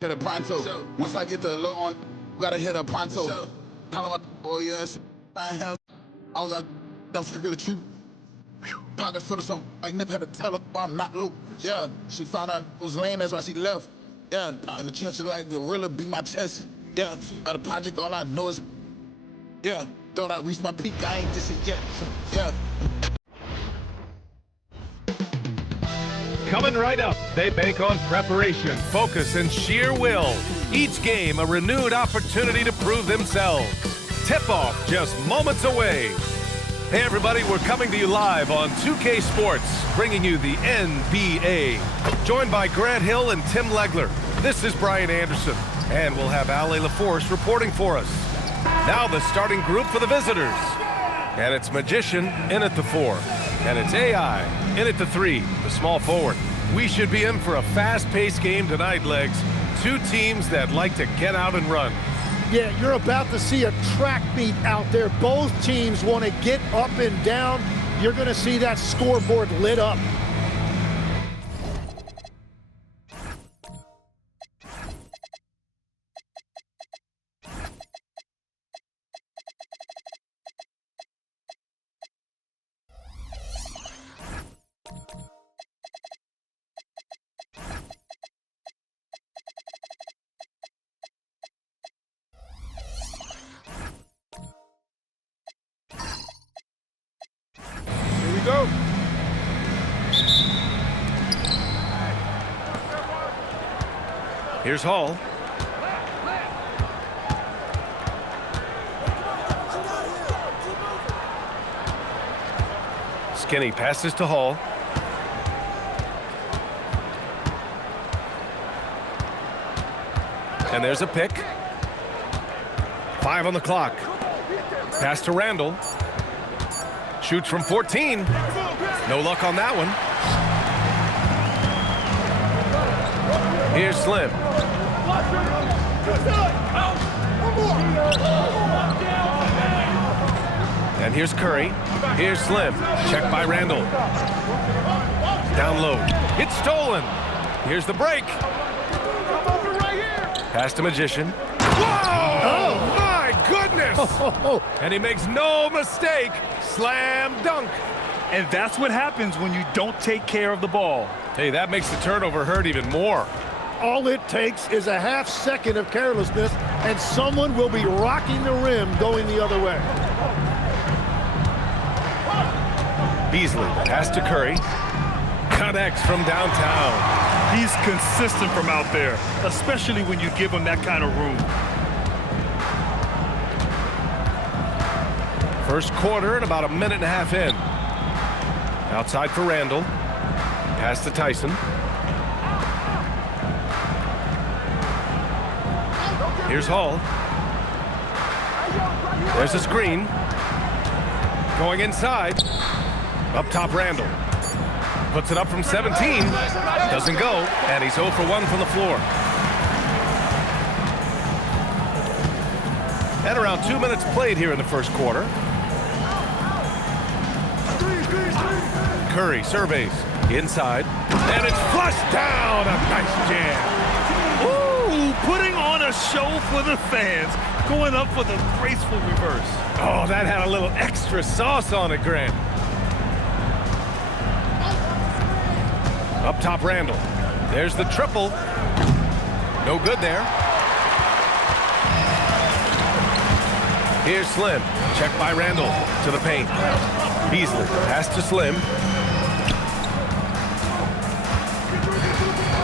Hit a pronto. Once I get the low on, gotta hit a pronto. Tell him, boy, yes. I have. I was like, don't forget the truth. Pocket full of some. I never had to tell her I'm not low. Yeah, she found out it was lame, that's why she left. Yeah, and the chest like gorilla beat my chest. Yeah, by the project, all I know is, yeah, thought I reached my peak, I ain't just yet. Yeah. Coming right up, they bank on preparation, focus, and sheer will. Each game a renewed opportunity to prove themselves. Tip-off just moments away. Hey everybody, we're coming to you live on 2K Sports, bringing you the NBA. Joined by Grant Hill and Tim Legler. This is Brian Anderson, and we'll have Ale LaForce reporting for us. Now the starting group for the visitors. And it's Magician in at the 4. And it's AI in at the 3, the small forward. We should be in for a fast-paced game tonight, Legs. Two teams that like to get out and run. Yeah, you're about to see a track meet out there. Both teams want to get up and down. You're going to see that scoreboard lit up. Go. Here's Hall. Skinny passes to Hall. And there's a pick. 5 on the clock. Pass to Randall. Shoots from 14. No luck on that one. Here's Slim. And here's Curry. Here's Slim. Checked by Randall. Down low. It's stolen. Here's the break. Pass to Magician. Whoa! Oh, my goodness! And he makes no mistake. Slam dunk. And that's what happens when you don't take care of the ball. Hey, that makes the turnover hurt even more. All it takes is a half second of carelessness, and someone will be rocking the rim going the other way. Beasley, pass to Curry. Connects from downtown. He's consistent from out there, especially when you give him that kind of room. First quarter and about a minute and a half in. Outside for Randall. Pass to Tyson. Here's Hall. There's a screen. Going inside. Up top, Randall. Puts it up from 17. Doesn't go. And he's 0 for 1 from the floor. And around 2 minutes played here in the first quarter. Curry surveys inside, and it's flushed down. A nice jam. Ooh, putting on a show for the fans, going up for the graceful reverse. Oh, that had a little extra sauce on it, Grant. Up top, Randall. There's the triple. No good there. Here's Slim. Checked by Randall to the paint. Beasley pass to Slim.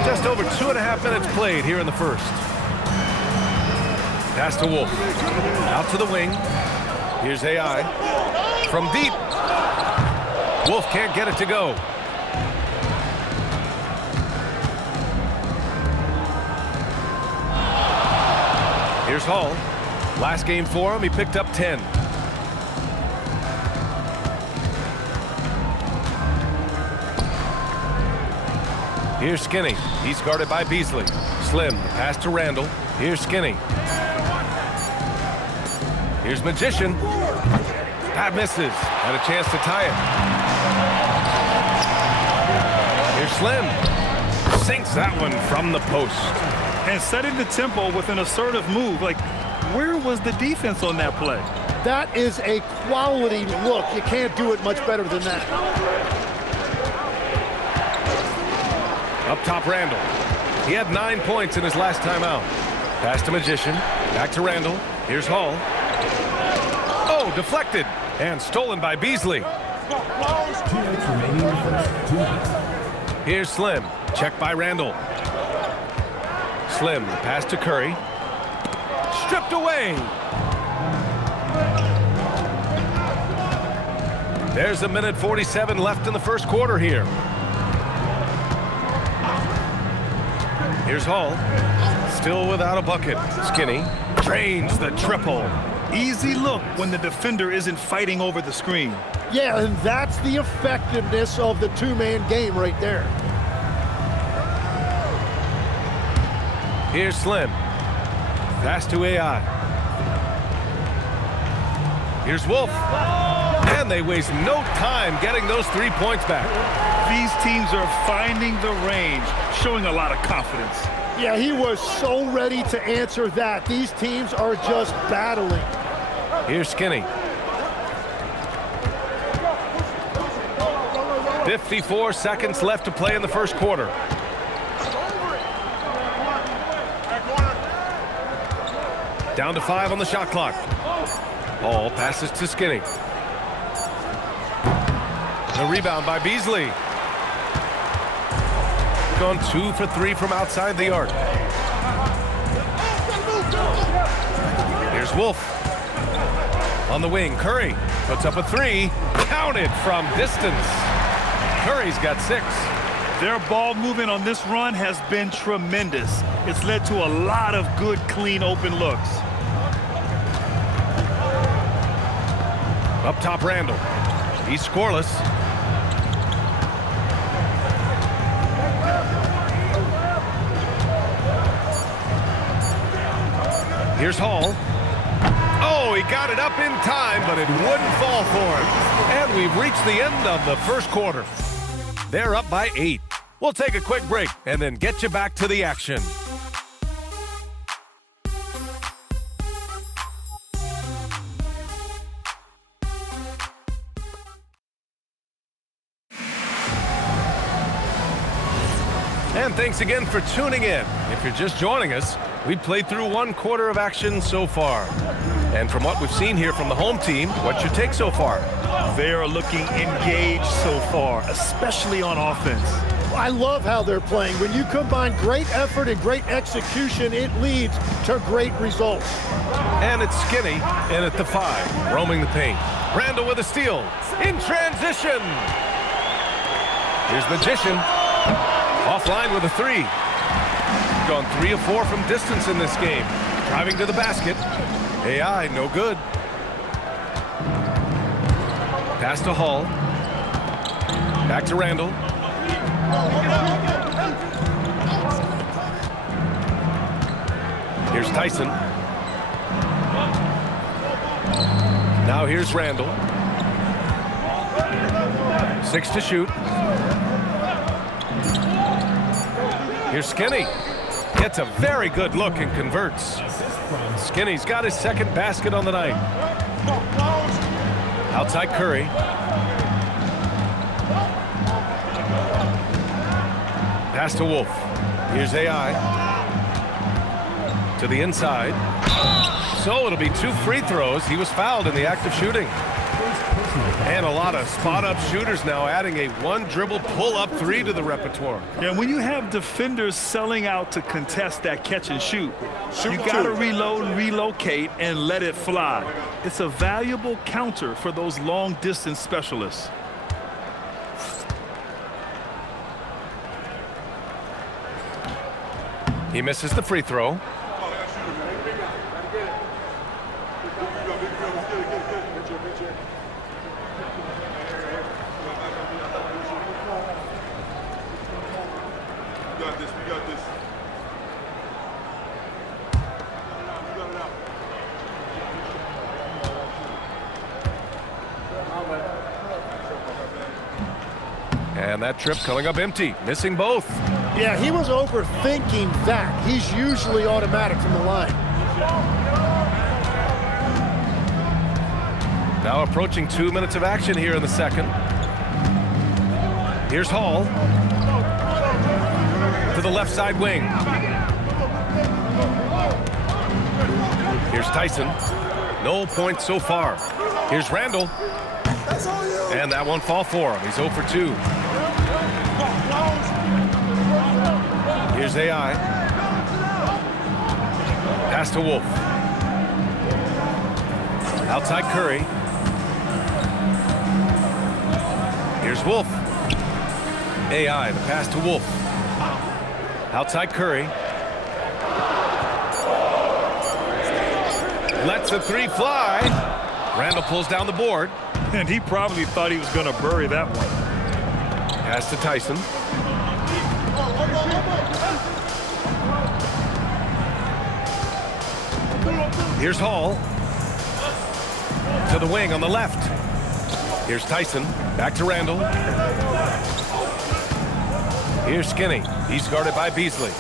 Just over 2.5 minutes played here in the first. Pass to Wolf. Out to the wing. Here's AI. From deep. Wolf can't get it to go. Here's Hall. Last game for him, he picked up 10. Here's Skinny. He's guarded by Beasley. Slim, pass to Randall. Here's Skinny. Here's Magician. That misses. And a chance to tie it. Here's Slim. Sinks that one from the post. And setting the tempo with an assertive move. Like, where was the defense on that play? That is a quality look. You can't do it much better than that. Up top, Randall. He had 9 points in his last time out. Pass to Magician. Back to Randall. Here's Hall. Oh, deflected. And stolen by Beasley. 2 minutes remaining in the first. 2 minutes. Here's Slim. Check by Randall. Slim, the pass to Curry. Stripped away. There's a minute 47 left in the first quarter here. Here's Hall. Still without a bucket. Skinny drains the triple. Easy look when the defender isn't fighting over the screen. Yeah, and that's the effectiveness of the two-man game right there. Here's Slim. Pass to AI. Here's Wolf. And they waste no time getting those 3 points back. These teams are finding the range, showing a lot of confidence. Yeah, he was so ready to answer that. These teams are just battling. Here's Skinny. 54 seconds left to play in the first quarter. Down to 5 on the shot clock. Ball passes to Skinny. The rebound by Beasley. Gone 2 for 3 from outside the arc. Here's Wolf. On the wing, Curry puts up a 3. Counted from distance. Curry's got 6. Their ball movement on this run has been tremendous. It's led to a lot of good, clean, open looks. Up top, Randall. He's scoreless. Here's Hall. Oh, he got it up in time, but it wouldn't fall for him. And we've reached the end of the first quarter. They're up by 8. We'll take a quick break and then get you back to the action. And thanks again for tuning in. If you're just joining us, we've played through 1 quarter of action so far. And from what we've seen here from the home team, what's your take so far? They are looking engaged so far, especially on offense. I love how they're playing. When you combine great effort and great execution, it leads to great results. And it's Skinny in at the 5, roaming the paint. Randall with a steal. In transition. Here's Magician. Offline with a 3. Gone 3 of 4 from distance in this game. Driving to the basket. AI, no good. Pass to Hall. Back to Randall. Here's Tyson. Now here's Randall. 6 to shoot. Here's Skinny. Gets a very good look and converts. Skinny's got his 2nd basket on the night. Outside Curry. Pass to Wolf. Here's AI. To the inside. So it'll be 2 free throws. He was fouled in the act of shooting. And a lot of spot-up shooters now, adding a 1-dribble pull-up 3 to the repertoire. Yeah, when you have defenders selling out to contest that catch and shoot, you got to reload, relocate, and let it fly. It's a valuable counter for those long-distance specialists. He misses the free throw. And that trip coming up empty, missing both. Yeah, he was overthinking that. He's usually automatic from the line. Now approaching 2 minutes of action here in the second. Here's Hall. To the left side wing. Here's Tyson. No points so far. Here's Randall. And that won't fall for him. He's 0 for 2. Here's AI. Pass to Wolf. Outside Curry. Here's Wolf. AI, the pass to Wolf. Outside Curry. Lets the three fly. Randall pulls down the board. And he probably thought he was going to bury that one. Pass to Tyson. Here's Hall. To the wing on the left. Here's Tyson. Back to Randall. Here's Skinny. He's guarded by Beasley.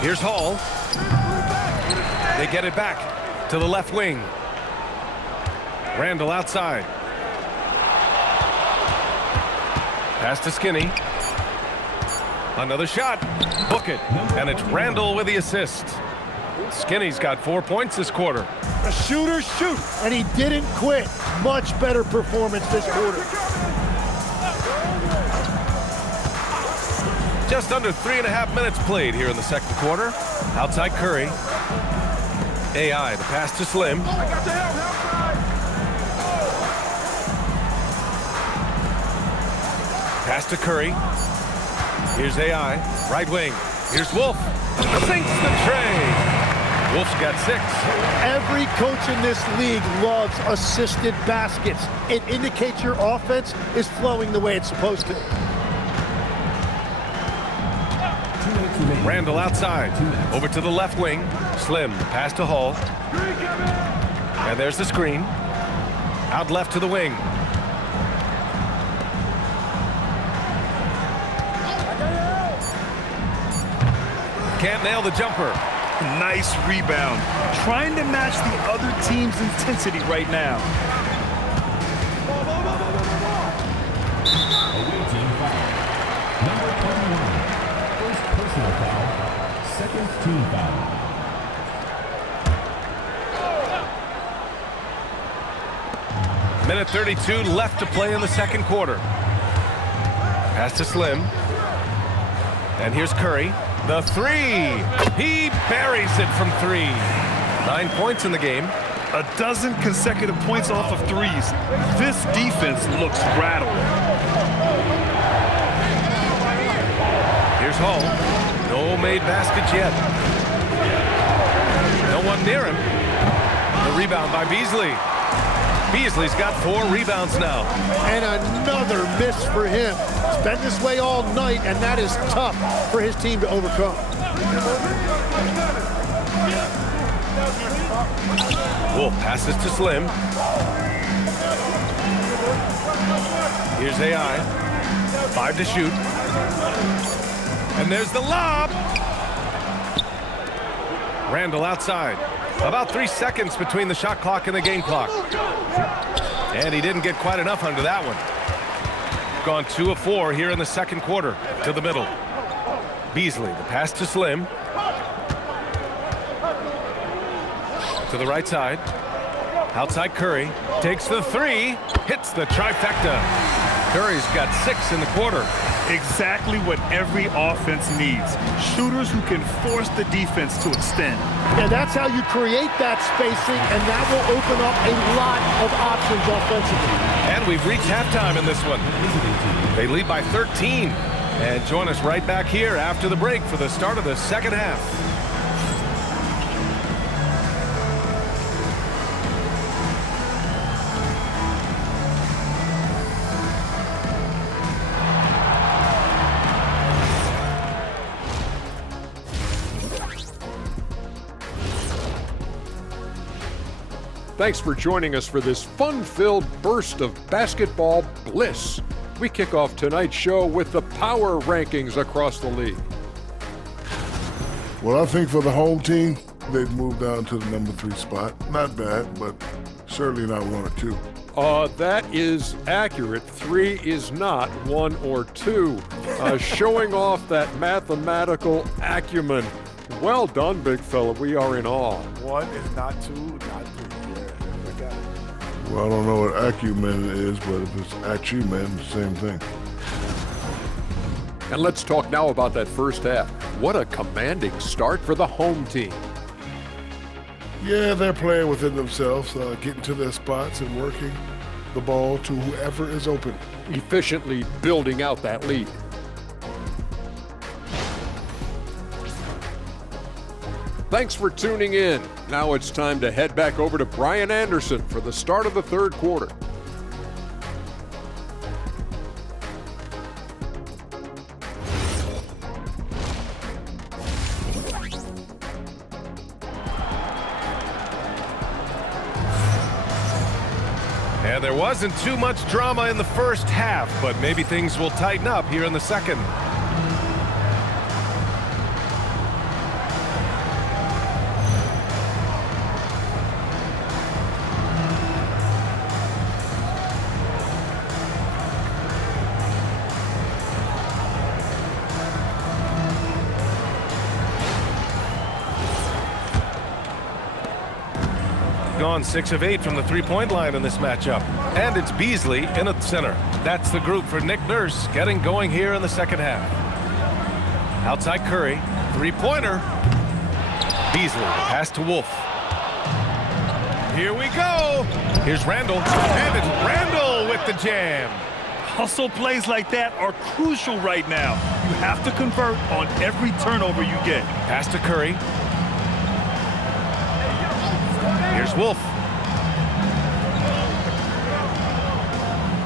Here's Hall. They get it back to the left wing. Randall outside. Pass to Skinny. Another shot. Book it. And it's Randall with the assist. Skinny's got 4 points this quarter. A shooter shoot, and he didn't quit. Much better performance this quarter. Just under 3.5 minutes played here in the second quarter. Outside Curry. AI, the pass to Slim. Pass to Curry. Here's AI, right wing. Here's Wolf. Sinks the tray. Wolf's got 6. Every coach in this league loves assisted baskets. It indicates your offense is flowing the way it's supposed to. Randall outside. Over to the left wing. Slim, pass to Hall. And there's the screen. Out left to the wing. Can't nail the jumper. Nice rebound. Trying to match the other team's intensity right now. Away team foul. Number 21. First personal foul. Second team foul. Minute 32 left to play in the second quarter. Pass to Slim. And here's Curry. The three. He buries it from 3. 9 points in the game. A dozen consecutive points off of threes. This defense looks rattled. Here's Hall. No made baskets yet. No one near him. The rebound by Beasley. Beasley's got 4 rebounds now. And another miss for him. It's been this way all night, and that is tough for his team to overcome. Wolf passes to Slim. Here's AI. 5 to shoot. And there's the lob. Randall outside. About 3 seconds between the shot clock and the game clock. And he didn't get quite enough under that one. Gone 2 of 4 here in the second quarter. To the middle. Beasley, the pass to Slim. To the right side. Outside Curry. Takes the 3. Hits the trifecta. Curry's got 6 in the quarter. Exactly what every offense needs. Shooters who can force the defense to extend. And that's how you create that spacing, and that will open up a lot of options offensively. And we've reached halftime in this one. They lead by 13. And join us right back here after the break for the start of the second half. Thanks for joining us for this fun-filled burst of basketball bliss. We kick off tonight's show with the power rankings across the league. Well, I think for the home team, they've moved down to the number 3 spot. Not bad, but certainly not 1 or 2. That is accurate. 3 is not 1 or 2. Showing off that mathematical acumen. Well done, big fella. We are in awe. 1 is not 2, not 3. Yeah, I got it. Well, I don't know what acumen is, but if it's acumen, same thing. And let's talk now about that first half. What a commanding start for the home team. Yeah, they're playing within themselves, getting to their spots and working the ball to whoever is open. Efficiently building out that lead. Thanks for tuning in. Now it's time to head back over to Brian Anderson for the start of the third quarter. And there wasn't too much drama in the first half, but maybe things will tighten up here in the second. Gone 6 of 8 from the three-point line in this matchup. And it's Beasley in the center. That's the group for Nick Nurse getting going here in the second half. Outside Curry, three-pointer. Beasley, the pass to Wolf. Here we go. Here's Randall, and it's Randall with the jam. Hustle plays like that are crucial right now. You have to convert on every turnover you get. Pass to Curry. Here's Wolf.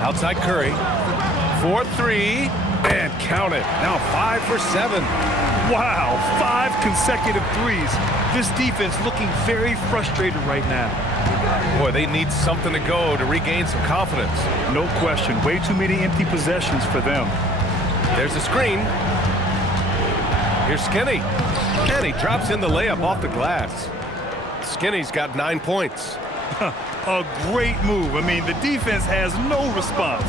Outside Curry. 4-3. And count it. Now 5 for 7. Wow, 5 consecutive threes. This defense looking very frustrated right now. Boy, they need something to go to regain some confidence. No question. Way too many empty possessions for them. There's a screen. Here's Skinny. And he drops in the layup off the glass. Skinny's got 9 points. A great move. I mean, the defense has no response.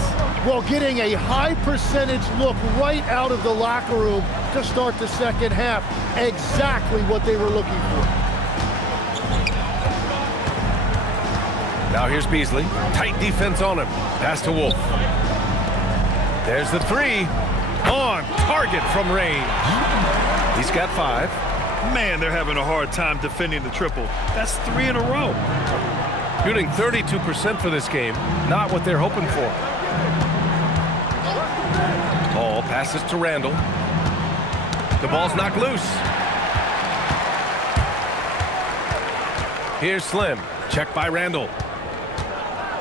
Well, getting a high percentage look right out of the locker room to start the second half. Exactly what they were looking for. Now here's Beasley. Tight defense on him. Pass to Wolf. There's the three. On target from range. He's got 5. Man, they're having a hard time defending the triple. That's 3 in a row. Shooting 32% for this game. Not what they're hoping for. Ball passes to Randall. The ball's knocked loose. Here's Slim. Checked by Randall.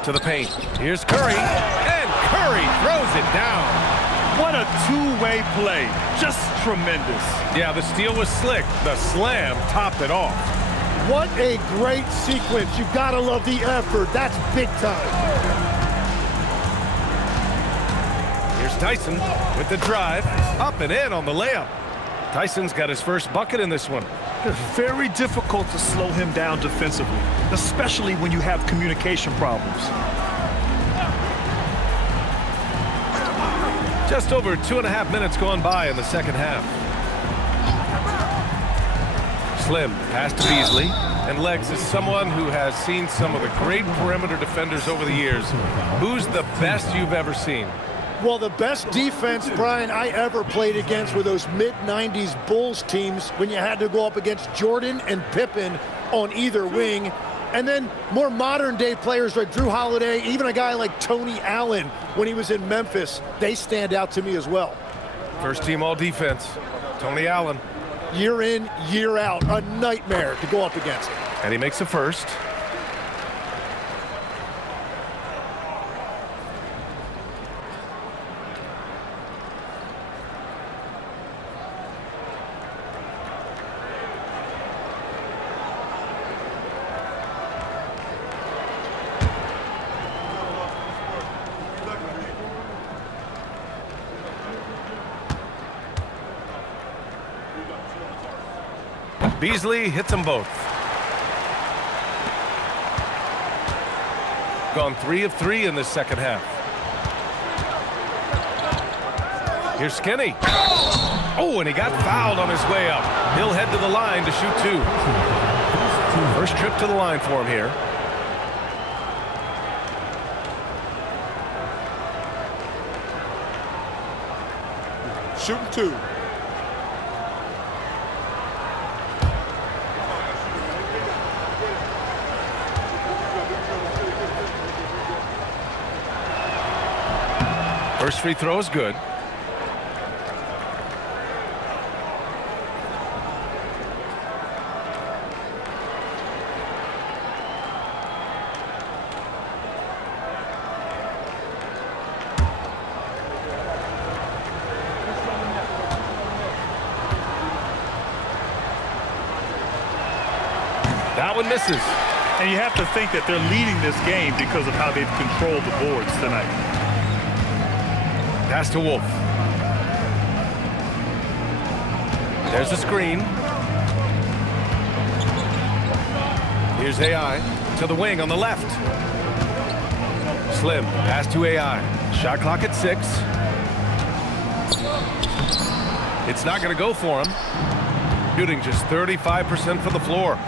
To the paint. Here's Curry. And Curry throws it down. What a two-way play. Just tremendous. Yeah, the steal was slick. The slam topped it off. What a great sequence. You've got to love the effort. That's big time. Here's Tyson with the drive. Up and in on the layup. Tyson's got his first bucket in this one. It's very difficult to slow him down defensively, especially when you have communication problems. Just over 2.5 minutes gone by in the second half. Slim, pass to Beasley. And Legs is someone who has seen some of the great perimeter defenders over the years. Who's the best you've ever seen? Well, the best defense, Brian, I ever played against were those mid-90s Bulls teams when you had to go up against Jordan and Pippen on either wing. And then more modern-day players like Drew Holiday, even a guy like Tony Allen when he was in Memphis, they stand out to me as well. First team all defense, Tony Allen. Year in, year out, a nightmare to go up against. And he makes the first. Beasley hits them both. Gone 3 of 3 in this second half. Here's Skinny. Oh, and he got fouled on his way up. He'll head to the line to shoot 2. First trip to the line for him here. Shooting 2. First free throw is good. That one misses. And you have to think that they're leading this game because of how they've controlled the boards tonight. Pass to Wolf. There's the screen. Here's AI to the wing on the left. Slim, pass to AI. Shot clock at 6. It's not going to go for him. Shooting just 35% from the floor.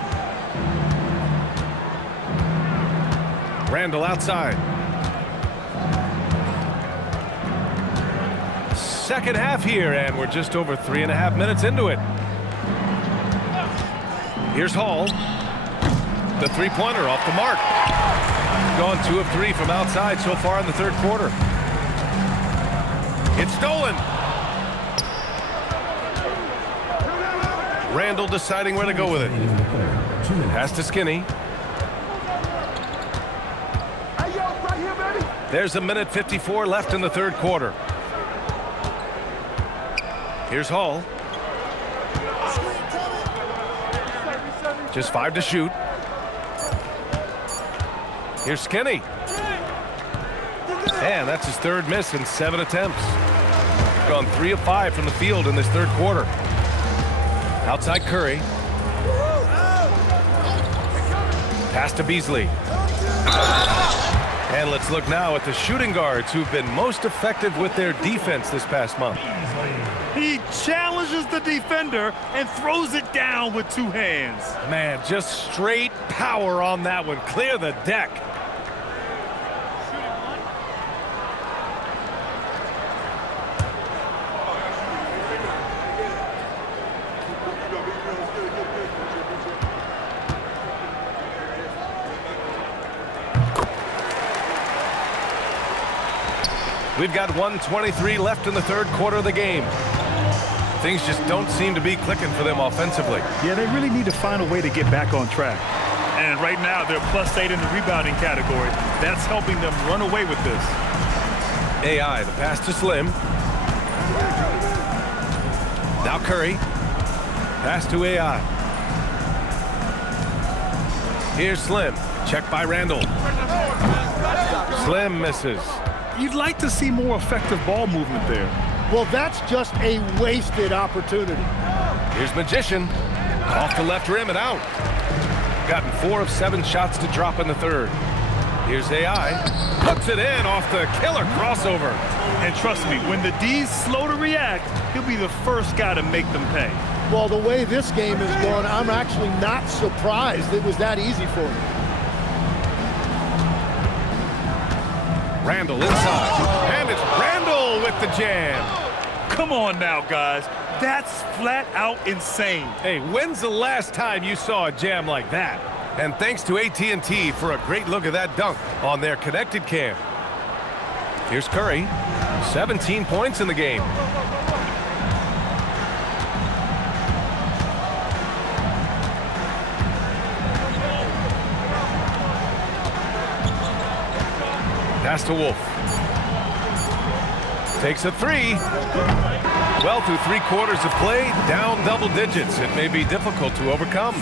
Randall outside. Second half here, and we're just over 3.5 minutes into it. Here's Hall. The three-pointer off the mark. Gone 2 of 3 from outside so far in the third quarter. It's stolen. Randall deciding where to go with it. Pass to Skinny. There's 1:54 left in the third quarter. Here's Hall. Just 5 to shoot. Here's Skinny. And that's his third miss in 7 attempts. Gone 3 of 5 from the field in this third quarter. Outside Curry. Pass to Beasley. And let's look now at the shooting guards who've been most effective with their defense this past month. He challenges the defender and throws it down with 2 hands. Man, just straight power on that one. Clear the deck. We've got 1:23 left in the third quarter of the game. Things just don't seem to be clicking for them offensively. Yeah, they really need to find a way to get back on track. And right now, they're +8 in the rebounding category. That's helping them run away with this. AI, the pass to Slim. Now Curry. Pass to AI. Here's Slim. Check by Randall. Slim misses. You'd like to see more effective ball movement there. Well, that's just a wasted opportunity. Here's Magician. Off the left rim and out. Gotten 4 of 7 shots to drop in the third. Here's AI. Puts it in off the killer crossover. And trust me, when the D's slow to react, he'll be the first guy to make them pay. Well, the way this game is going, I'm actually not surprised it was that easy for him. Randall inside. And it's Randall with the jam. Come on now, guys. That's flat out insane. Hey, when's the last time you saw a jam like that? And thanks to AT&T for a great look at that dunk on their connected cam. Here's Curry. 17 points in the game. Pass to Wolf. Takes a 3. Well, through 3 quarters of play, down double digits. It may be difficult to overcome.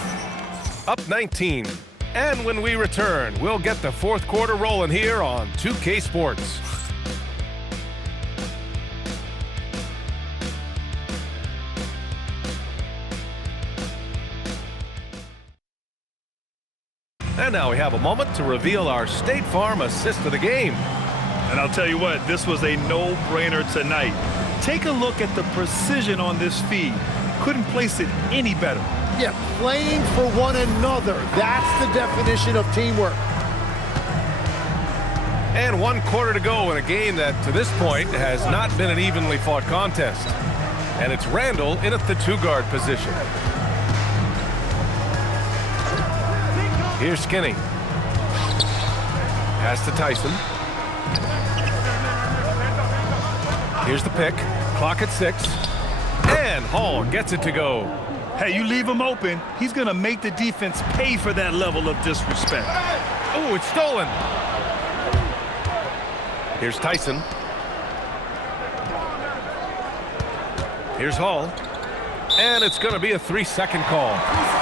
Up 19. And when we return, we'll get the fourth quarter rolling here on 2K Sports. And now we have a moment to reveal our State Farm assist of the game. And I'll tell you what, this was a no-brainer tonight. Take a look at the precision on this feed. Couldn't place it any better. Yeah, playing for one another. That's the definition of teamwork. And 1 quarter to go in a game that, to this point, has not been an evenly fought contest. And it's Randall in at the 2-guard position. Here's Skinny. Pass to Tyson. Here's the pick. Clock at 6. And Hall gets it to go. Hey, you leave him open, he's going to make the defense pay for that level of disrespect. Oh, it's stolen. Here's Tyson. Here's Hall. And it's going to be a 3-second call.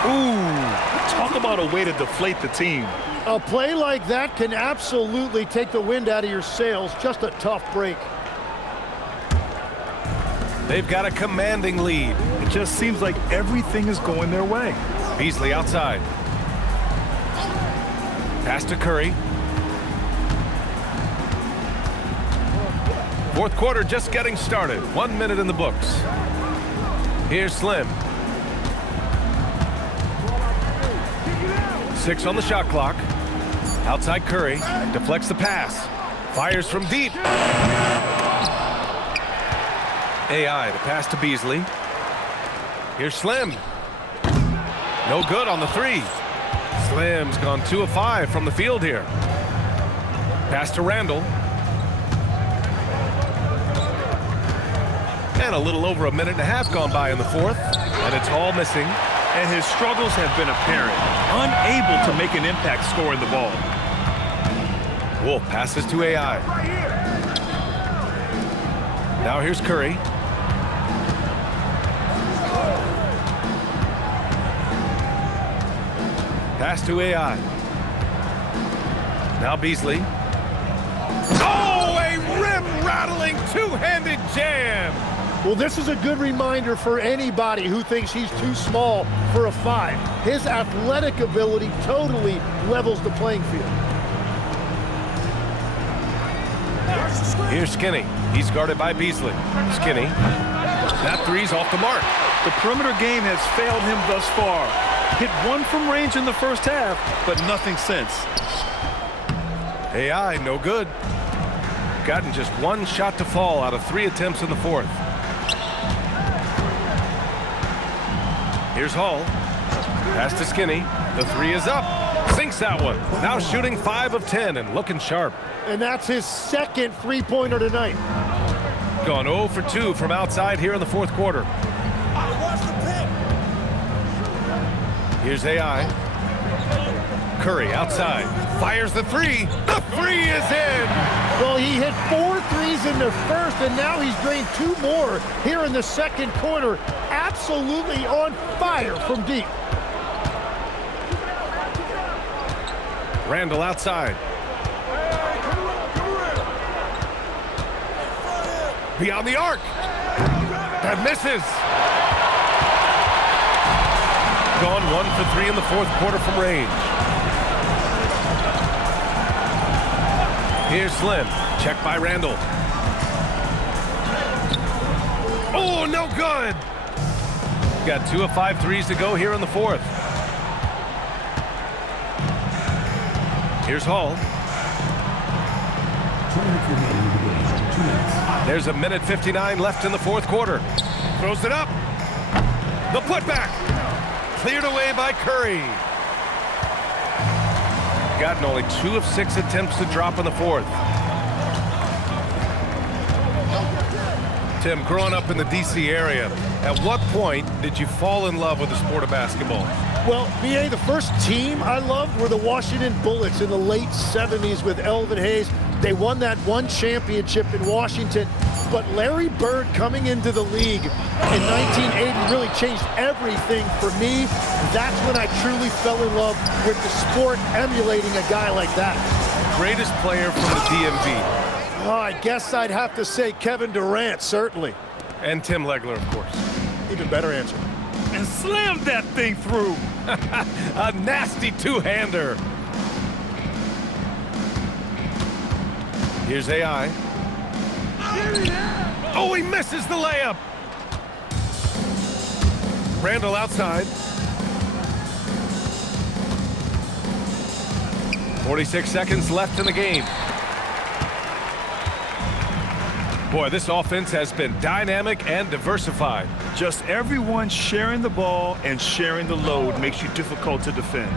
Ooh, talk about a way to deflate the team. A play like that can absolutely take the wind out of your sails. Just a tough break. They've got a commanding lead. It just seems like everything is going their way. Beasley outside. Pass to Curry. Fourth quarter just getting started. 1 minute in the books. Here's Slim. 6 on the shot clock. Outside Curry. Deflects the pass. Fires from deep. AI, the pass to Beasley. Here's Slim. No good on the 3. Slim's gone 2 of 5 from the field here. Pass to Randall. And a little over a minute and a half gone by in the fourth. And it's Hall missing. And his struggles have been apparent. Unable to make an impact scoring the ball. Wolf passes to AI. Now here's Curry. Pass to AI. Now Beasley. Oh, a rim-rattling two-handed jam. Well, this is a good reminder for anybody who thinks he's too small for a 5. His athletic ability totally levels the playing field. Here's Skinny. He's guarded by Beasley. Skinny. That 3's off the mark. The perimeter game has failed him thus far. Hit 1 from range in the first half, but nothing since. AI, no good. Gotten just 1 shot to fall out of 3 attempts in the fourth. Here's Hall. Pass to Skinny. The 3 is up. Sinks that one. Now shooting 5 of 10 and looking sharp. And that's his second 3-pointer tonight. Gone 0 for 2 from outside here in the fourth quarter. Here's AI. Curry outside. Fires the 3. The 3 is in. Well, he hit 4 threes in the first, and now he's drained 2 more here in the second quarter. Absolutely on fire from deep. Randall outside. Beyond the arc. That misses. Gone 1 for 3 in the fourth quarter from range. Here's Slim. Checked by Randall. Oh, no good. Got 2 of 5 threes to go here in the fourth. Here's Hall. 2 minutes remaining in the game. 2 minutes. There's a minute 59 left in the fourth quarter. Throws it up. The putback. Cleared away by Curry. Gotten only 2 of 6 attempts to drop in the fourth. Tim, growing up in the D.C. area, at what point did you fall in love with the sport of basketball? Well, BA, the first team I loved were the Washington Bullets in the late 70s with Elvin Hayes. They won that 1 championship in Washington. But Larry Bird coming into the league in 1980 really changed everything for me. That's when I truly fell in love with the sport, emulating a guy like that. Greatest player from the DMV. Oh, I guess I'd have to say Kevin Durant, certainly. And Tim Legler, of course. Even better answer. And slammed that thing through. A nasty two-hander. Here's AI. Oh, he misses the layup. Randall outside. 46 seconds left in the game. Boy, this offense has been dynamic and diversified. Just everyone sharing the ball and sharing the load makes you difficult to defend.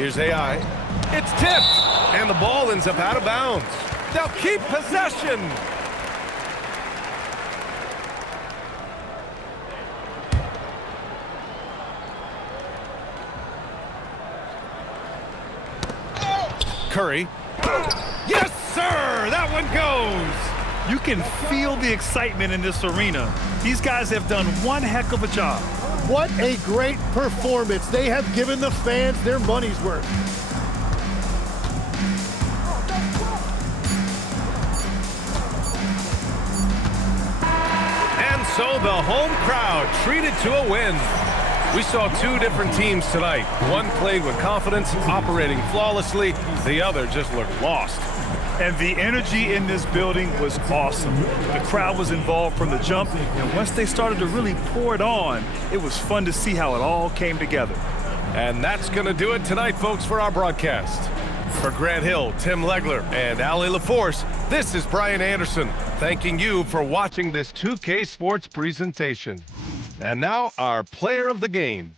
Here's AI. It's tipped, and the ball ends up out of bounds. They'll keep possession. Curry. Yes, sir! That one goes! You can feel the excitement in this arena. These guys have done one heck of a job. What a great performance. They have given the fans their money's worth. And so the home crowd treated to a win. We saw two different teams tonight. One played with confidence, operating flawlessly. The other just looked lost. And the energy in this building was awesome. The crowd was involved from the jump, and once they started to really pour it on, it was fun to see how it all came together. And that's going to do it tonight, folks, for our broadcast. For Grant Hill, Tim Legler, and Ali LaForce, this is Brian Anderson, thanking you for watching this 2K Sports presentation. And now, our player of the game.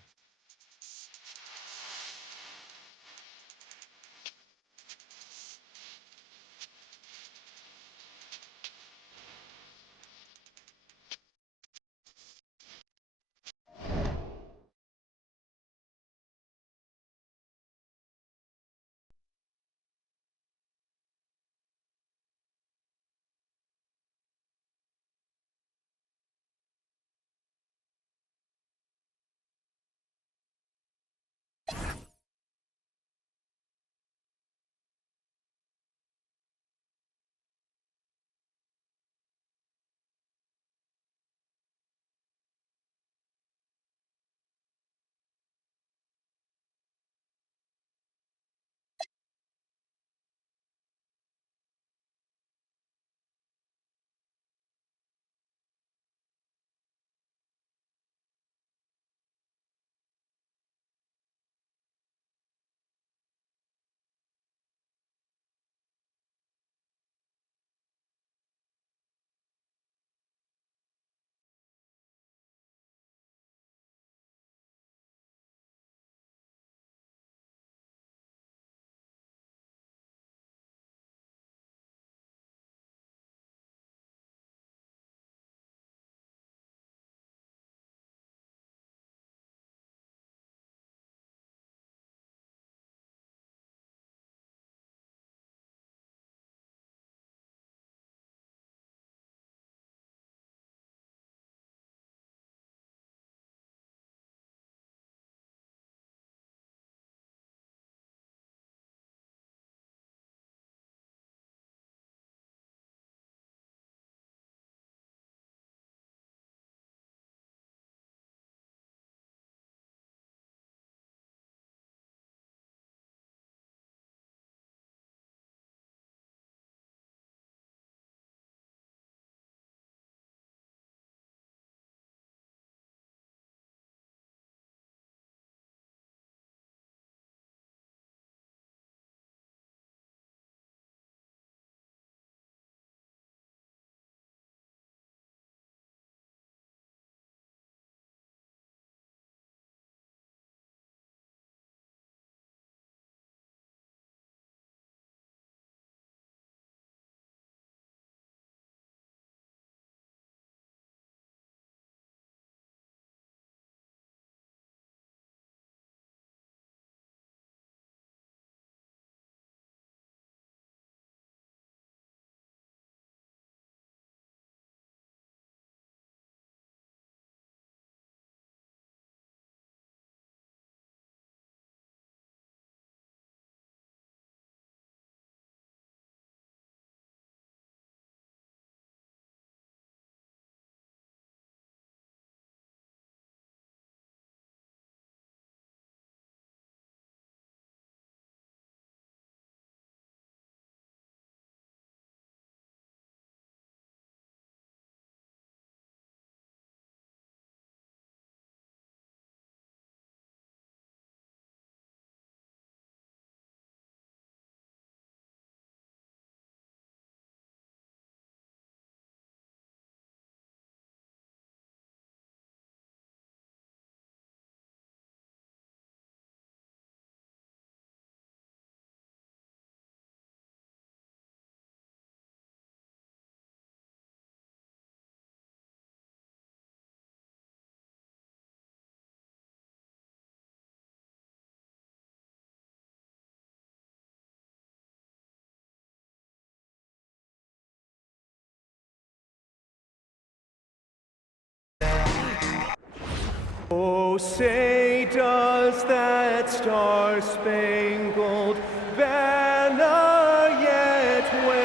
Oh, say does that star-spangled banner yet wave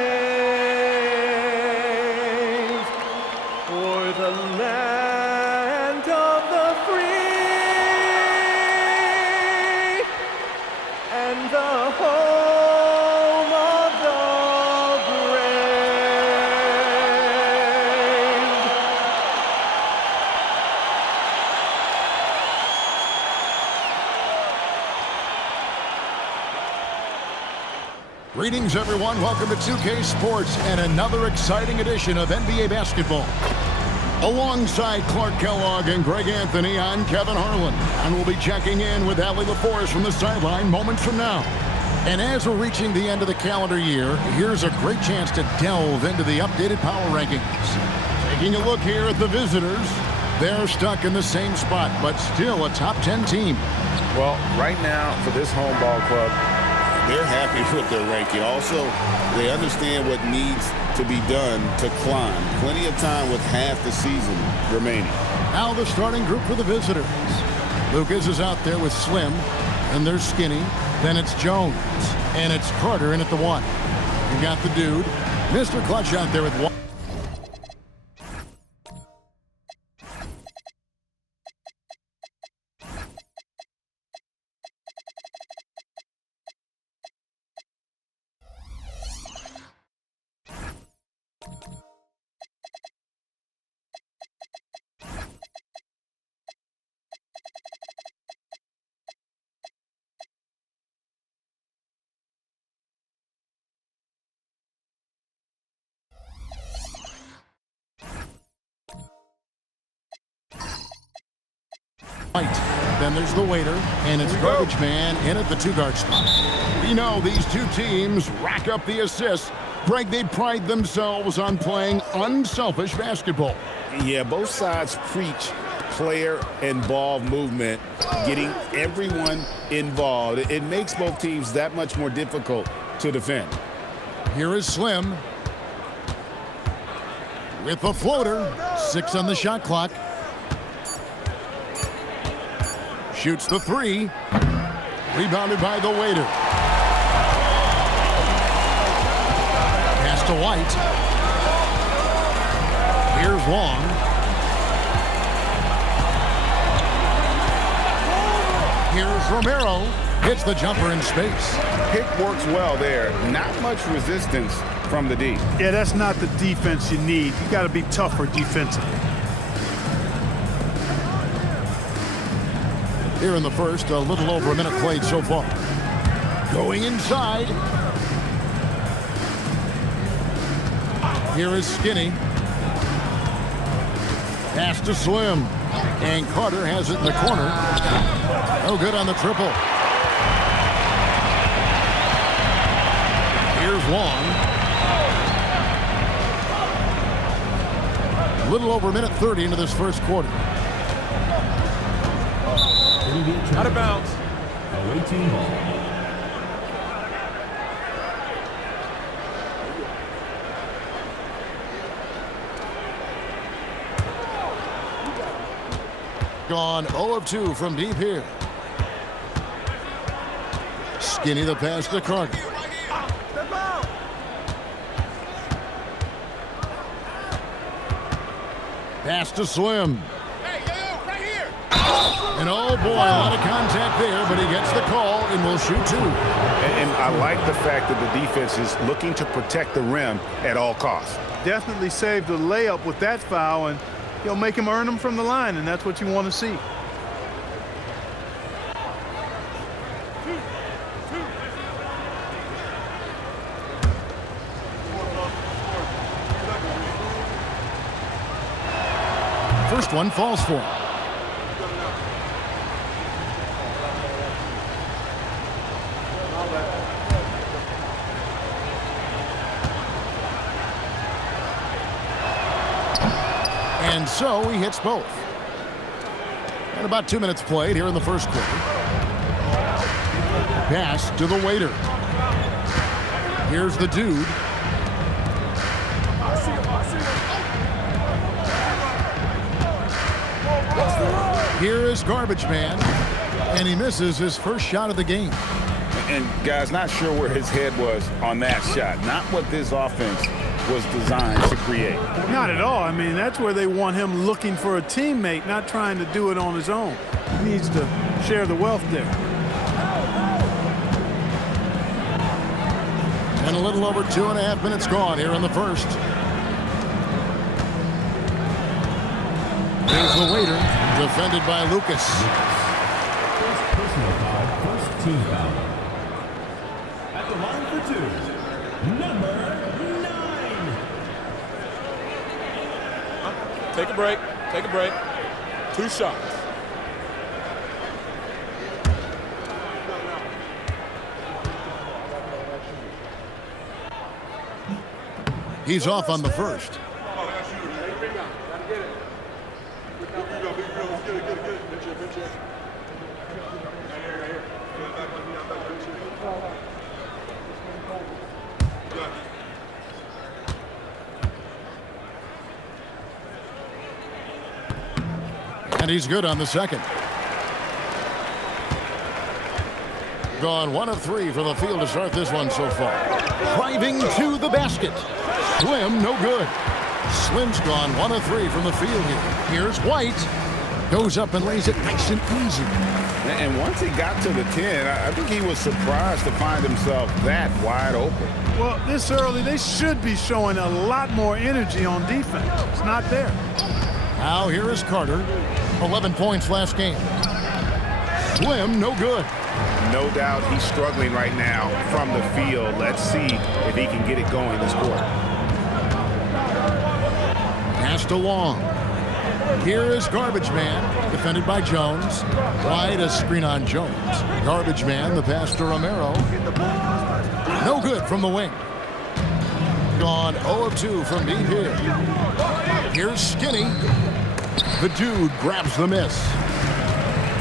o'er the land of the free and the home of the brave. Greetings, everyone. Welcome to 2K Sports and another exciting edition of NBA basketball. Alongside Clark Kellogg and Greg Anthony, I'm Kevin Harlan, and we'll be checking in with Allie LaForest from the sideline moments from now. And as we're reaching the end of the calendar year, here's a great chance to delve into the updated power rankings. Taking a look here at the visitors, they're stuck in the same spot, but still a top 10 team. Well, right now, for this home ball club, they're happy with their ranking. Also, they understand what needs to be done to climb. Plenty of time with half the season remaining. Now the starting group for the visitors. Lucas is out there with Slim, and there's Skinny. Then it's Jones, and it's Carter in at the 1. You got the dude, Mr. Clutch out there with 1. Then there's the waiter, and it's Garbage Man in at the 2-guard spot. We know these two teams rack up the assists. Greg, they pride themselves on playing unselfish basketball. Yeah, both sides preach player and ball movement, getting everyone involved. It makes both teams that much more difficult to defend. Here is Slim with the floater. 6 on the shot clock. Shoots the 3. Rebounded by the waiter. Pass to White. Here's Long. Here's Romero. Hits the jumper in space. Pick works well there. Not much resistance from the D. Yeah, that's not the defense you need. You got to be tougher defensively. Here in the first, a little over a minute played so far. Going inside. Here is Skinny. Pass to Slim. And Carter has it in the corner. No good on the triple. Here's Long. A little over a minute 30 into this first quarter. Out of bounds. Away team ball. Gone 0 of 2 from deep here. Skinny the pass to Carter. Pass to Slim. And oh boy, a lot of contact there, but he gets the call and will shoot 2. And I like the fact that the defense is looking to protect the rim at all costs. Definitely saved the layup with that foul, and he'll make him earn them from the line, and that's what you want to see. First one falls for him. And so he hits both. And about 2 minutes played here in the first quarter. Pass to the waiter. Here's the dude. Here is Garbage Man, and he misses his first shot of the game. And guys, not sure where his head was on that shot. Not what this offense was designed to create. Not at all. I mean, that's where they want him looking for a teammate, not trying to do it on his own. He needs to share the wealth there. And a little over 2.5 minutes gone here in the first. Here's the waiter, defended by Lucas. First personal foul, first team foul. At the line for two, number 9. Take a break. Take a break. 2 shots. He's off on the first. And he's good on the second. Gone 1 of 3 from the field to start this one so far. Driving to the basket. Slim, no good. Slim's gone 1 of 3 from the field here. Here's White. Goes up and lays it nice and easy. And once he got to the 10, I think he was surprised to find himself that wide open. Well, this early, they should be showing a lot more energy on defense. It's not there. Now here is Carter. 11 points last game. Slim, no good. No doubt he's struggling right now from the field. Let's see if he can get it going this quarter. Passed along. Here is Garbage Man, defended by Jones. Wide, a screen on Jones. Garbage Man, the pass to Romero. No good from the wing. Gone 0 of 2 from deep here. Here's Skinny. The dude grabs the miss.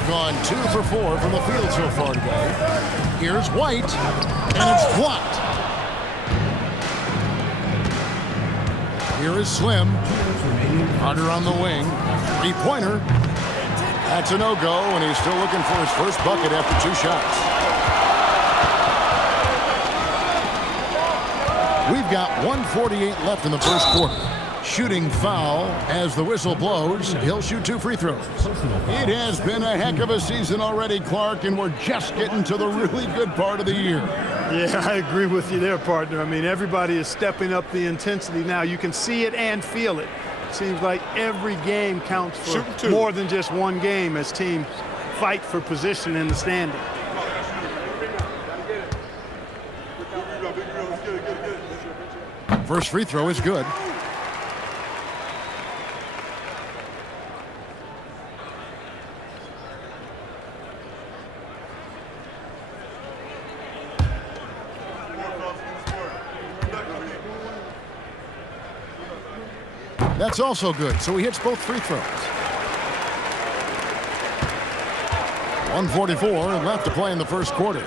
Gone 2 for 4 from the field so far today. Here's White, and it's blocked. Here is Slim. Carter on the wing. 3-pointer. That's a no-go, and he's still looking for his first bucket after 2 shots. We've got 1:48 left in the first quarter. Shooting foul as the whistle blows. He'll shoot 2 free throws. It has been a heck of a season already, Clark, and we're just getting to the really good part of the year. Yeah, I agree with you there, partner. I mean, everybody is stepping up the intensity now. You can see it and feel it. Seems like every game counts for more than just one game as teams fight for position in the standing. First free throw is good. That's also good, so he hits both free throws. 1:44 left to play in the first quarter.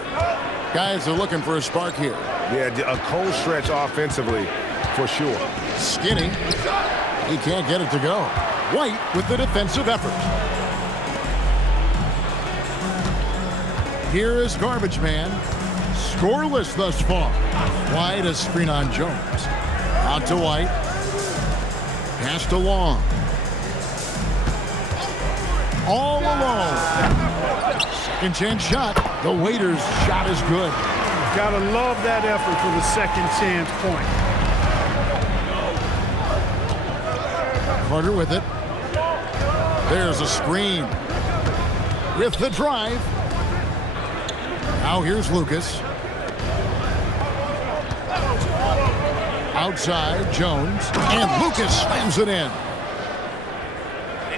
Guys are looking for a spark here. Yeah, a cold stretch offensively, for sure. Skinny. He can't get it to go. White with the defensive effort. Here is Garbage Man. Scoreless thus far. White, a screen on Jones. Out to White. Passed along. All alone. Second chance shot. The waiter's shot is good. Gotta love that effort for the second chance point. Carter with it. There's a screen. With the drive. Now here's Lucas. Outside, Jones. And Lucas slams it in.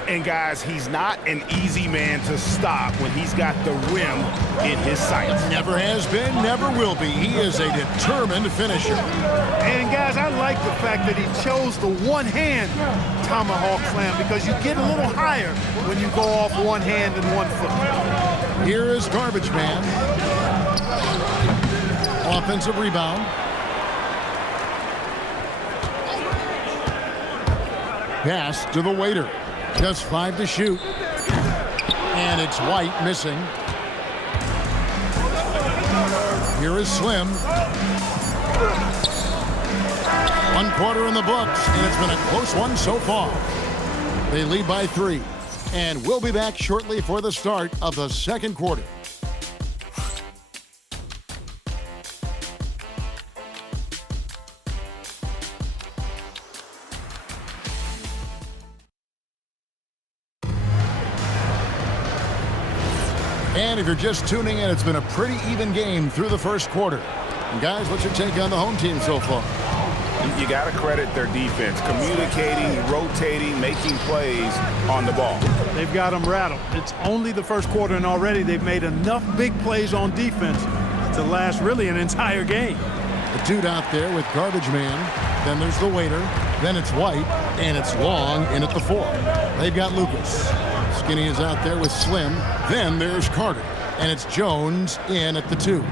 And guys, he's not an easy man to stop when he's got the rim in his sights. Never has been, never will be. He is a determined finisher. And guys, I like the fact that he chose the one-hand tomahawk slam because you get a little higher when you go off one hand and 1 foot. Here is Garbage Man. Offensive rebound. Pass to the waiter. Just 5 to shoot. And it's White missing. Here is Slim. 1 quarter in the books, and it's been a close one so far. They lead by 3. And we'll be back shortly for the start of the second quarter. And if you're just tuning in, it's been a pretty even game through the first quarter. And guys, what's your take on the home team so far? You got to credit their defense, communicating, rotating, making plays on the ball. They've got them rattled. It's only the first quarter, and already they've made enough big plays on defense to last really an entire game. The dude out there with Garbage Man. Then there's the waiter. Then it's White, and it's Long in at the 4. They've got Lucas. Skinny is out there with Slim. Then there's Carter, and it's Jones in at the 2.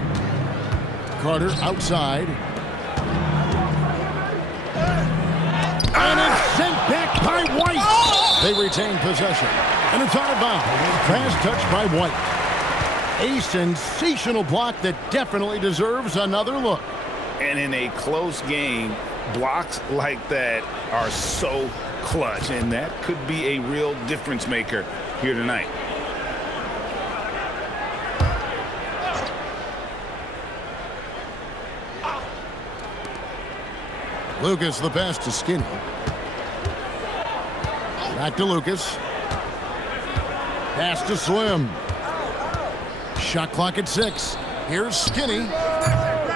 Carter outside. And it's sent back by White. They retain possession, and it's out of bounds. Pass touched by White. A sensational block that definitely deserves another look. And in a close game, blocks like that are so clutch, and that could be a real difference maker here tonight. Lucas the pass to Skinny. Back to Lucas. Pass to Slim. Shot clock at 6. Here's Skinny.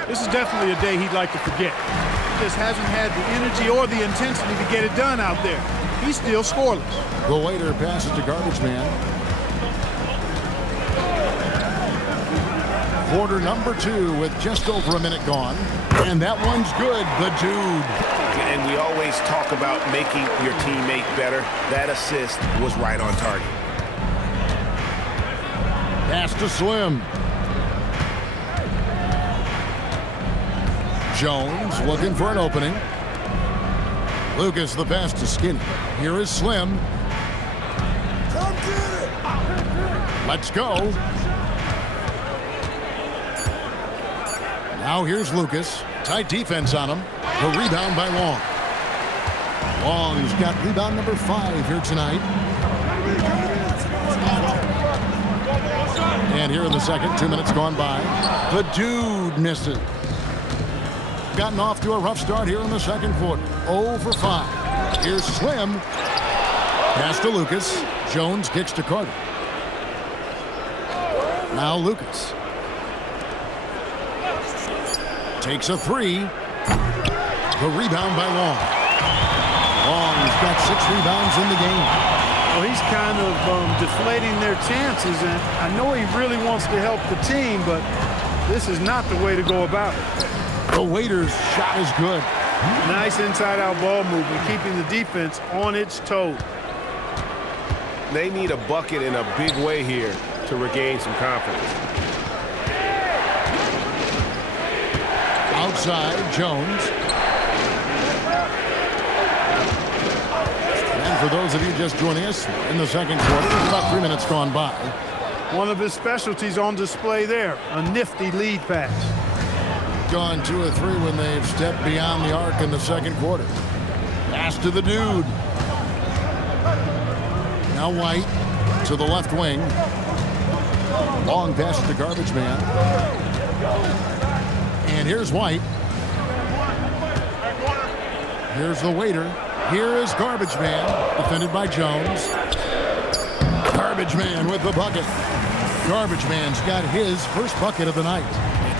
This is definitely a day he'd like to forget. He just hasn't had the energy or the intensity to get it done out there. He's still scoreless. The waiter passes to Garbage Man. Quarter number 2 with just over a minute gone. And that one's good. The dude. And we always talk about making your teammate better. That assist was right on target. Pass to Slim. Jones looking for an opening. Lucas the pass to Skinny. Here is Slim. Come get it. Let's go. Now here's Lucas. Tight defense on him. The rebound by Long. Long's got rebound number 5 here tonight. And here in the second, 2 minutes gone by. The dude misses. Gotten off to a rough start here in the second quarter. 0 for 5. Here's Slim. Pass to Lucas. Jones kicks to Carter. Now Lucas. Takes a 3. The rebound by Long. Long's got 6 rebounds in the game. Well, he's kind of deflating their chances, and I know he really wants to help the team, but this is not the way to go about it. The waiter's shot is good. Nice inside-out ball movement, keeping the defense on its toes. They need a bucket in a big way here to regain some confidence. Outside, Jones. And for those of you just joining us in the second quarter, about 3 minutes gone by. One of his specialties on display there, a nifty lead pass. Gone 2 or 3 when they've stepped beyond the arc in the second quarter. Pass to the dude. Now White to the left wing. Long pass to Garbage Man. And here's White. Here's the waiter. Here is Garbage Man, defended by Jones. Garbage Man with the bucket. Garbage Man's got his first bucket of the night.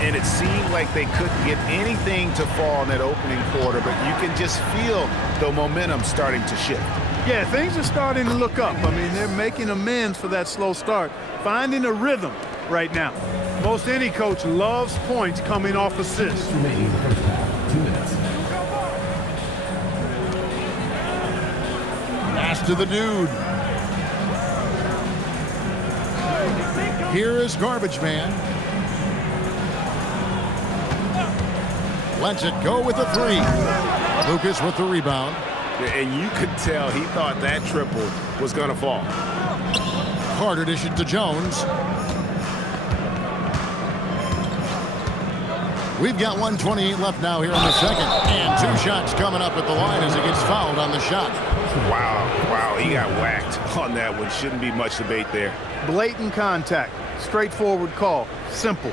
And it seemed like they couldn't get anything to fall in that opening quarter, but you can just feel the momentum starting to shift. Yeah, things are starting to look up. I mean, they're making amends for that slow start, finding a rhythm right now. Most any coach loves points coming off assists. Remaining the first half, 2 minutes. Pass to the dude. Here is Garbage Man. Lets it go with a 3. Lucas with the rebound. And you could tell he thought that triple was going to fall. Carter dishes to Jones. We've got 1:28 left now here in the second. And 2 shots coming up at the line as he gets fouled on the shot. Wow, he got whacked on that one. Shouldn't be much debate there. Blatant contact. Straightforward call. Simple.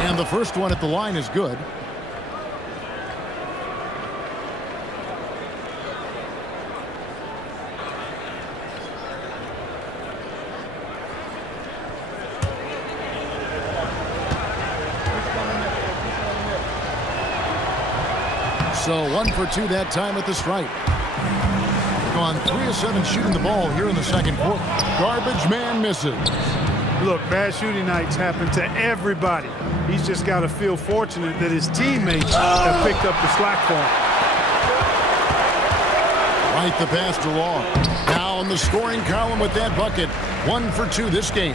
And the first one at the line is good. So 1 for 2 that time at the stripe. Gone 3 of 7 shooting the ball here in the second quarter. Garbage man misses. Look, bad shooting nights happen to everybody. He's just got to feel fortunate that his teammates have picked up the slack for him. Right the pass to Long. Now in the scoring column with that bucket. 1 for 2 this game.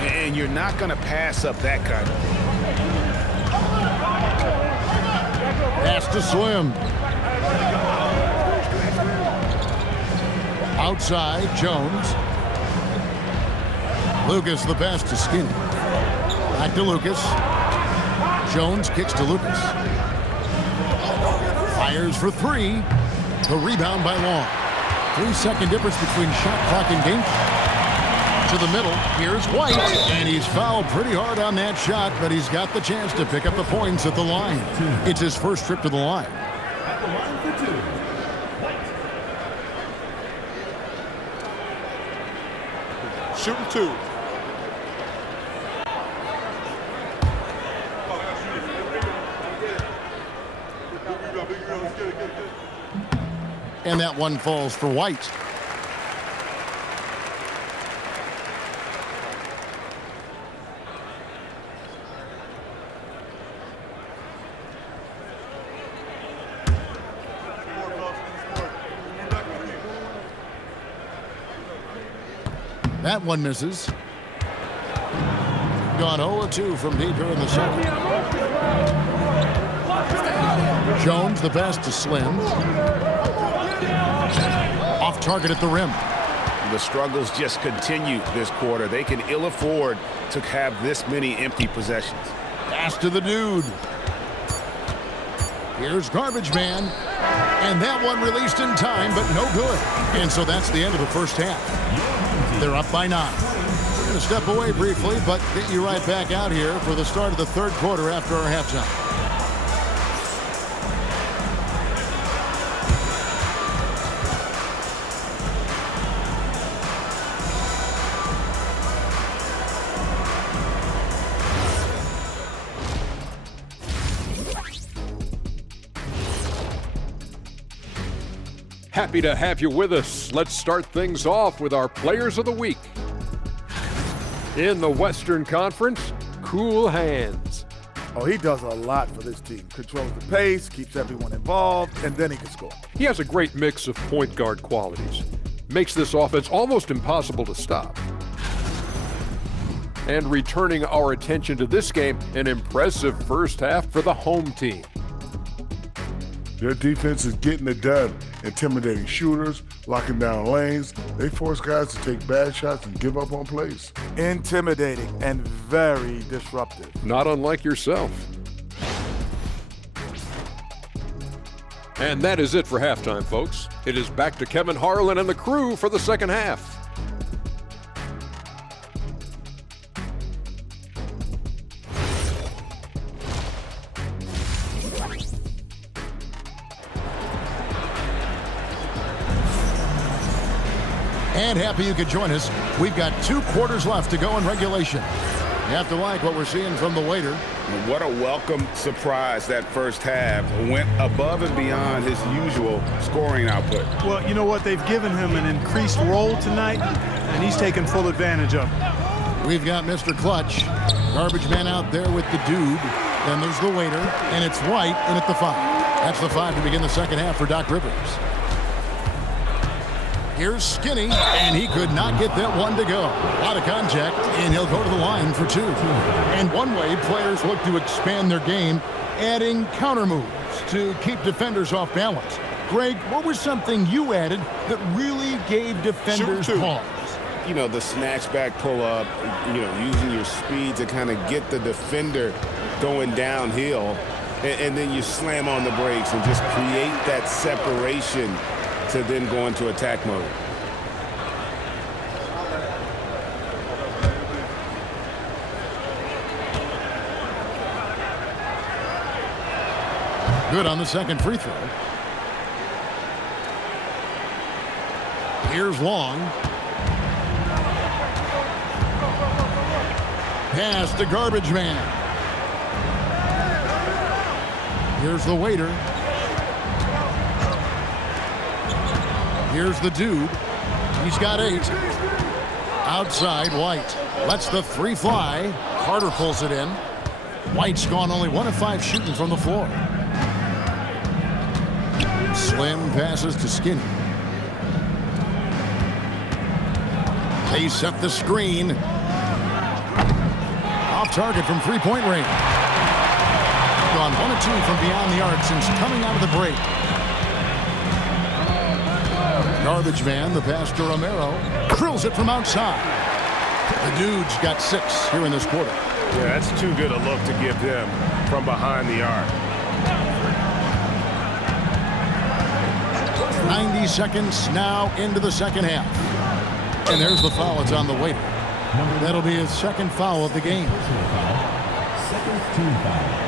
And you're not going to pass up that kind of thing. Pass to Slim. Outside, Jones. Lucas, the pass to Skinny. Back to Lucas. Jones kicks to Lucas. Fires for 3. The rebound by Long. 3-second difference between shot clock and game. To the middle. Here's White. And he's fouled pretty hard on that shot, but he's got the chance to pick up the points at the line. It's his first trip to the line. At the line for 2, White. Shooting 2. And that one falls for White. That one misses. Gone 0-2 from deep here in the second. Jones, the pass to Slim. Off target at the rim. The struggles just continue this quarter. They can ill afford to have this many empty possessions. Pass to the dude. Here's Garbage Man. And that one released in time, but no good. And so that's the end of the first half. They're up by 9. We're going to step away briefly, but get you right back out here for the start of the third quarter after our halftime. Happy to have you with us. Let's start things off with our Players of the Week. In the Western Conference, Cool Hands. Oh, he does a lot for this team. Controls the pace, keeps everyone involved, and then he can score. He has a great mix of point guard qualities. Makes this offense almost impossible to stop. And returning our attention to this game, an impressive first half for the home team. Their defense is getting it done, intimidating shooters, locking down lanes. They force guys to take bad shots and give up on plays. Intimidating and very disruptive. Not unlike yourself. And that is it for halftime, folks. It is back to Kevin Harlan and the crew for the second half. And happy you could join us. We've got 2 quarters left to go in regulation. You have to like what we're seeing from the waiter. What a welcome surprise that first half. Went above and beyond his usual scoring output. Well, you know what? They've given him an increased role tonight, and he's taken full advantage of it. We've got Mr. Clutch. Garbage man out there with the dude. Then there's the waiter, and it's White in at the 5. That's the 5 to begin the second half for Doc Rivers. Here's Skinny, and he could not get that one to go. A lot of contact, and he'll go to the line for 2. And one way players look to expand their game, adding counter moves to keep defenders off balance. Greg, what was something you added that really gave defenders pause? You know, the snatch back pull up, you know, using your speed to kind of get the defender going downhill, and then you slam on the brakes and just create that separation to then go into attack mode. Good on the second free throw. Here's Long. Pass to Garbage Man. Here's the waiter. Here's the dude. He's got 8. Outside, White. Lets the 3 fly. Carter pulls it in. White's gone only 1 of 5 shooting from the floor. Slim passes to Skinny. They set the screen. Off target from 3-point range. Gone 1 of 2 from beyond the arc since coming out of the break. Garbage Man, the pass to Romero. Drills it from outside. The dude's got 6 here in this quarter. Yeah, that's too good a look to give them from behind the arc. 90 seconds now into the second half. And there's the foul. It's on the waiter. That'll be his second foul of the game. Second team foul.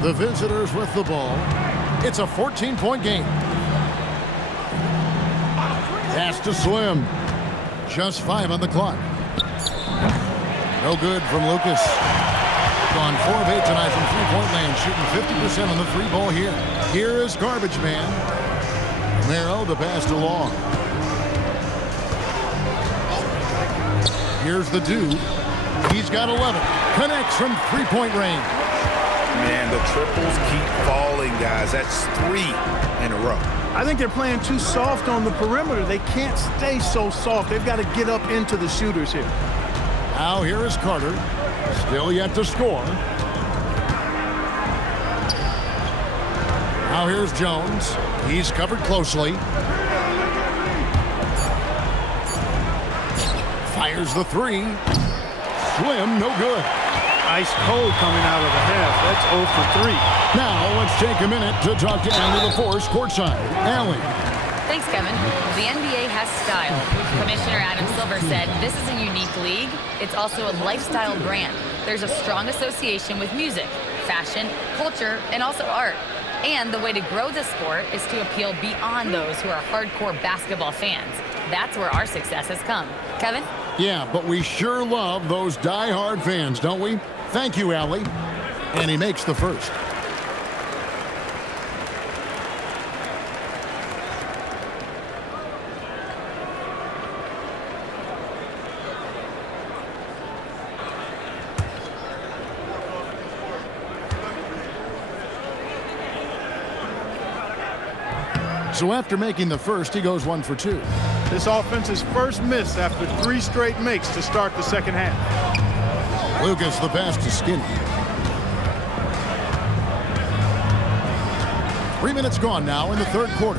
The visitors with the ball. It's a 14-point game. Pass to Slim. Just 5 on the clock. No good from Lucas. Gone 4 of 8 tonight from 3-point land, shooting 50% on the 3-ball here. Here is Garbage Man. Romero, the pass to Long. Here's the dude. He's got 11. Connects from 3-point range. Man, the triples keep falling, guys. That's 3 in a row. I think they're playing too soft on the perimeter. They can't stay so soft. They've got to get up into the shooters here. Now here is Carter. Still yet to score. Now here's Jones. He's covered closely. Fires the 3. Slim, no good. Ice cold coming out of the half. That's 0 for 3. Now let's take a minute to talk to Allie LaForce courtside. Allie. Thanks, Kevin. The NBA has style. Commissioner Adam Silver said this is a unique league. It's also a lifestyle brand. There's a strong association with music, fashion, culture, and also art. And the way to grow the sport is to appeal beyond those who are hardcore basketball fans. That's where our success has come. Kevin? Yeah, but we sure love those die-hard fans, don't we? Thank you, Allie. And he makes the first. So after making the first, he goes 1 for 2. This offense's first miss after 3 straight makes to start the second half. Lucas, the pass to Skinny. 3 minutes gone now in the third quarter.